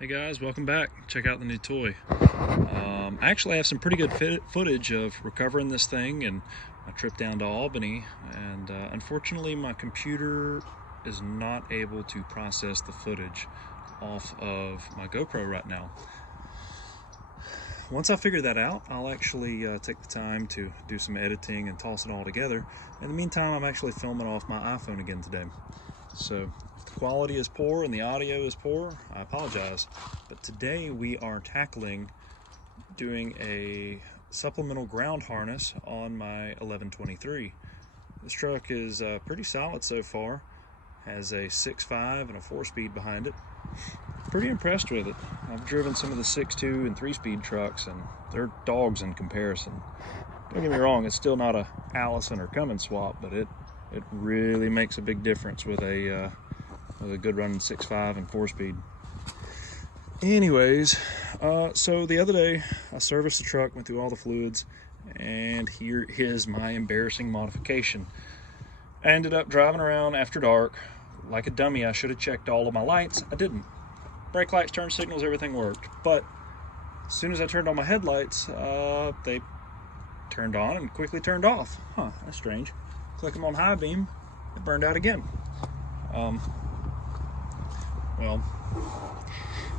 Hey guys, welcome back. Check out the new toy. I actually have some pretty good footage of recovering this thing and my trip down to Albany, and unfortunately my computer is not able to process the footage off of my GoPro right now. Once I figure that out, I'll actually take the time to do some editing and toss it all together. In the meantime, I'm actually filming off my iPhone again today. So if the quality is poor and the audio is poor, I apologize. But today we are tackling doing a supplemental ground harness on my 1123. This truck is pretty solid so far. Has a 6.5 and a 4-speed behind it. Pretty impressed with it. I've driven some of the 6.2 and 3-speed trucks and they're dogs in comparison. Don't get me wrong, it's still not a Allison or Cummins swap, but it really makes a big difference with a good running 6.5 and 4-speed. Anyways, so the other day I serviced the truck, went through all the fluids, and here is my embarrassing modification. I ended up driving around after dark like a dummy. I should have checked all of my lights. I didn't. Brake lights, turn signals, everything worked. But as soon as I turned on my headlights, they turned on and quickly turned off. Huh, that's strange. Click them on high beam, it burned out again. Well,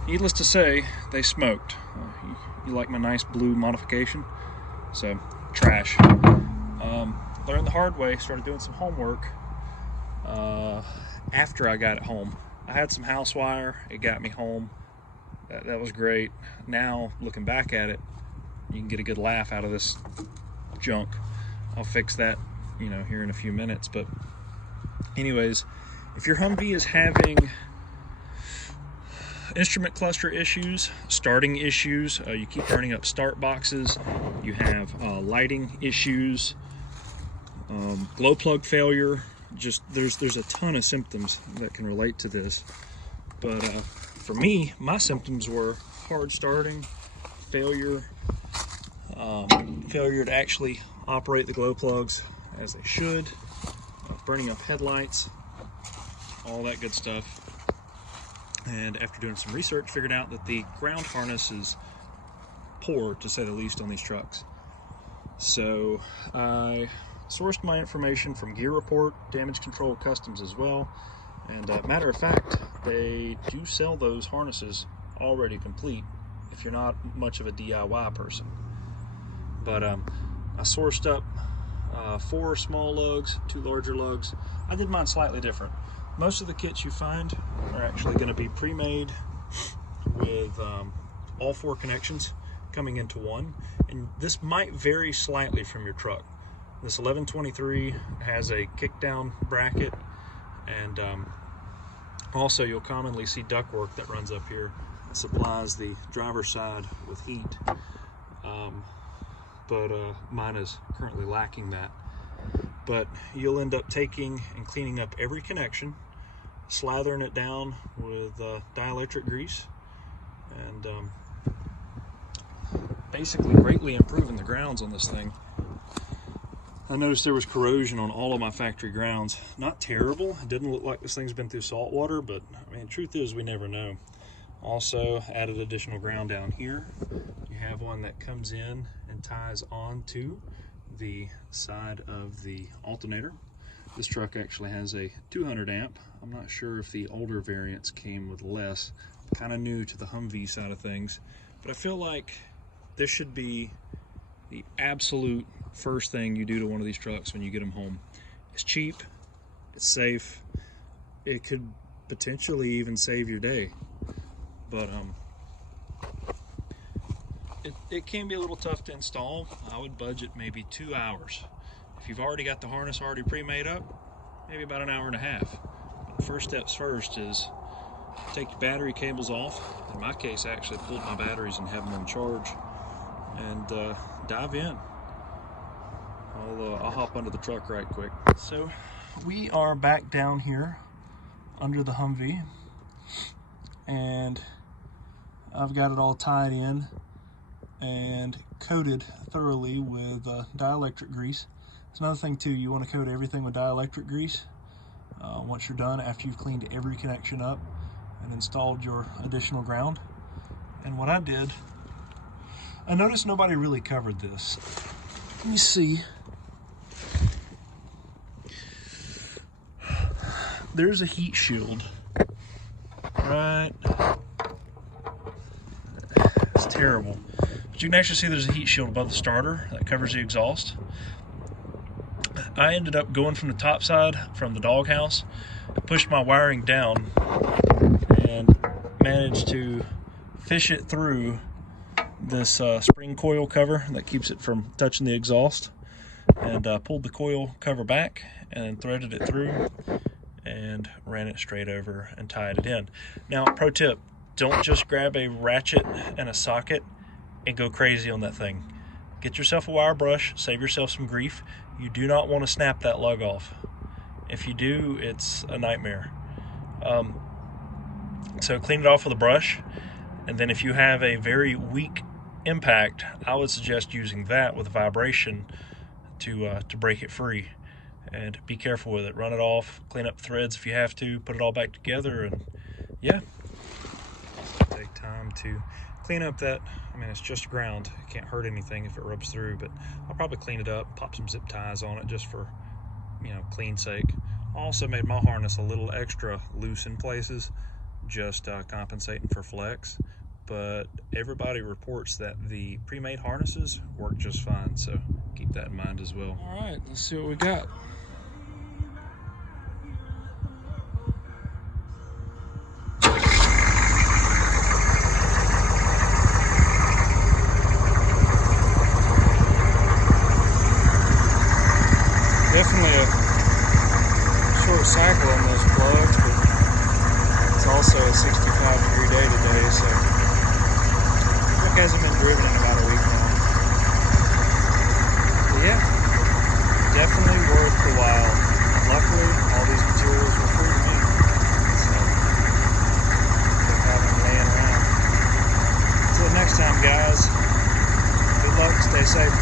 needless to say, they smoked. You like my nice blue modification? So, trash. Learned the hard way, started doing some homework after I got it home. I had some house wire, it got me home. That was great. Now, looking back at it, you can get a good laugh out of this junk. I'll fix that, here in a few minutes. But anyways, if your Humvee is having instrument cluster issues, starting issues, you keep burning up start boxes, you have lighting issues, glow plug failure, there's a ton of symptoms that can relate to this. But for me, my symptoms were hard starting, failure to actually operate the glow plugs as they should, burning up headlights, all that good stuff. And after doing some research, figured out that the ground harness is poor, to say the least, on these trucks. So I sourced my information from Gear Report, Damage Control Customs as well. And matter of fact, they do sell those harnesses already complete if you're not much of a DIY person. But I sourced up 4 small lugs, 2 larger lugs. I did mine slightly different. Most of the kits you find are actually going to be pre-made with all 4 connections coming into one, and this might vary slightly from your truck. This 1123 has a kick-down bracket, and also you'll commonly see ductwork that runs up here that supplies the driver's side with heat, but mine is currently lacking that. But you'll end up taking and cleaning up every connection, slathering it down with dielectric grease, and basically greatly improving the grounds on this thing. I noticed there was corrosion on all of my factory grounds. Not terrible. It didn't look like this thing's been through salt water, but I mean, truth is we never know. Also added additional ground down here. You have one that comes in and ties onto the side of the alternator. This truck actually has a 200 amp. I'm not sure if the older variants came with less. I'm kind of new to the Humvee side of things, but I feel like this should be the absolute first thing you do to one of these trucks when you get them home. It's cheap, it's safe, it could potentially even save your day. But it can be a little tough to install. I would budget maybe 2 hours. If you've already got the harness already pre-made up, maybe about an hour and a half. But the first steps first is take your battery cables off. In my case, I actually pulled my batteries and have them on charge, and dive in. I'll hop under the truck right quick. So we are back down here under the Humvee, and I've got it all tied in and coated thoroughly with dielectric grease. It's another thing too, you want to coat everything with dielectric grease once you're done, after you've cleaned every connection up. and installed your additional ground. And what I did, I noticed nobody really covered this. Let me see. There's a heat shield, right? It's terrible. But you can actually see there's a heat shield above the starter that covers the exhaust. I ended up going from the top side, from the doghouse, pushed my wiring down, and managed to fish it through this spring coil cover that keeps it from touching the exhaust, and pulled the coil cover back and threaded it through and ran it straight over and tied it in. Now, pro tip, don't just grab a ratchet and a socket and go crazy on that thing. Get yourself a wire brush, save yourself some grief. You do not want to snap that lug off. If you do, it's a nightmare. So clean it off with a brush, and then if you have a very weak impact, I would suggest using that with a vibration to break it free. And be careful with it. Run it off, clean up threads if you have to, put it all back together, and yeah. Take time to clean up that. I mean, it's just ground. It can't hurt anything if it rubs through, but I'll probably clean it up, pop some zip ties on it just for, clean sake. I also made my harness a little extra loose in places, just compensating for flex. But everybody reports that the pre-made harnesses work just fine, so keep that in mind as well. All right, let's see what we got. Definitely a short cycle on those plugs, but it's also a 65-degree day today, so truck hasn't been driven in about a week now. But yeah, definitely worth the while. Luckily, all these materials were free to me, so kept having them laying around. Until next time, guys, good luck, stay safe.